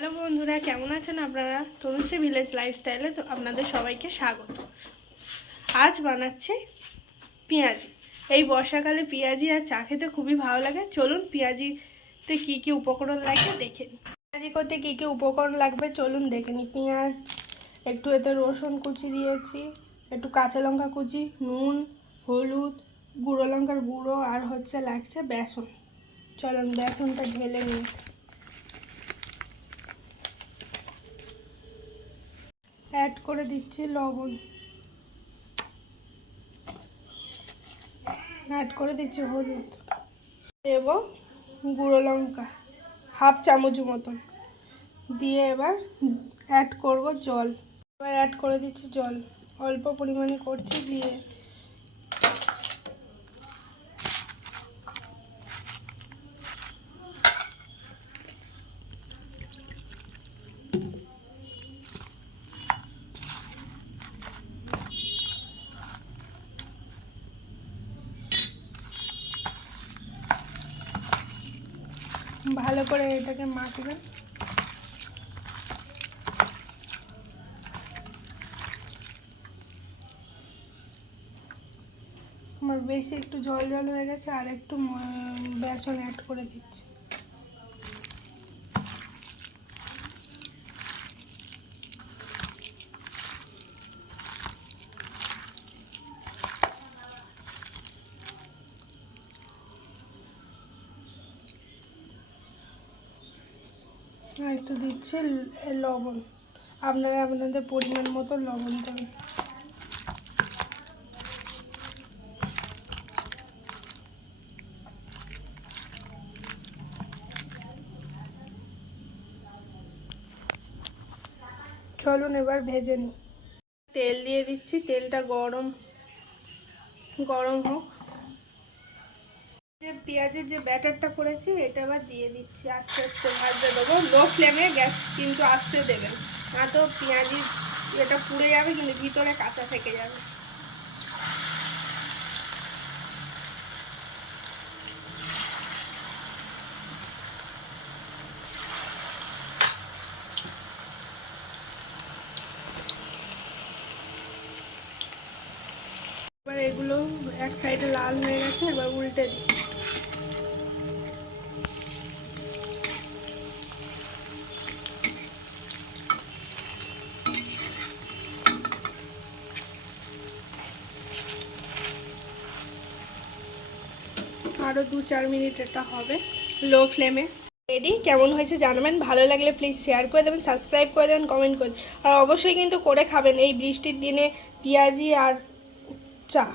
Hello বন্ধুরা, কেমন আছেন আপনারা? তনুশ্রী ভিলেজ লাইফস্টাইলে তো আপনাদের সবাইকে স্বাগত। আজ বানাচ্ছি পেঁয়াজি। এই বর্ষাকালে পেঁয়াজি আর চা খেতে খুবই ভালো লাগে। চলুন পেঁয়াজিতে কী কী উপকরণ লাগে দেখে নিই। পেঁয়াজি করতে কী কী উপকরণ লাগবে চলুন দেখে নিই। পেঁয়াজ, একটু এতে রসুন কুচি দিয়েছি, একটু কাঁচা লঙ্কা কুচি, নুন, হলুদ, গুঁড়ো লঙ্কার গুঁড়ো, আর লাগছে বেসন। চলুন বেসনটা ঢেলে নিই। অ্যাড করে দিচ্ছি লবণ, অ্যাড করে দিচ্ছি হলুদ, দেব গুঁড়ো লঙ্কা হাফ চামচ মতন দিয়ে এবার অ্যাড করব জল। এবার অ্যাড করে দিচ্ছি জল, অল্প পরিমাণে করছি দিয়ে ভালো করে এটাকে মাখবেন। আমার বেশি একটু জল জল হয়ে গেছে, আর একটু বেসন অ্যাড করে দিচ্ছি। আর একটু দিচ্ছি লবণ, আপনারা আপনাদের পরিমাণ মতো লবণ দেবেন। চলুন এবার ভেজে নিই। তেল দিয়ে দিচ্ছি, তেলটা গরম হোক। যে পেঁয়াজের যে ব্যাটারটা করেছি এটা এবার দিয়ে দিচ্ছি, আস্তে আস্তে ভাজতে দেবো। লো ফ্লেমে গ্যাস কিন্তু আস্তে দেবেন, না তো পেঁয়াজি এটা পুড়ে যাবে, কিন্তু ভিতরে কাঁচা থেকে যাবে। এবার এগুলো এক সাইডে লাল হয়ে গেছে, এবার উল্টে দিই। আরও 2-4 মিনিট এটা হবে লো ফ্লেমে। রেডি। কেমন হয়েছে জানাবেন, ভালো লাগলে প্লিজ শেয়ার করে দেবেন, সাবস্ক্রাইব করে দেবেন, কমেন্ট করে দেবেন, আর অবশ্যই কিন্তু করে খাবেন এই বৃষ্টির দিনে পেঁয়াজি আর চা।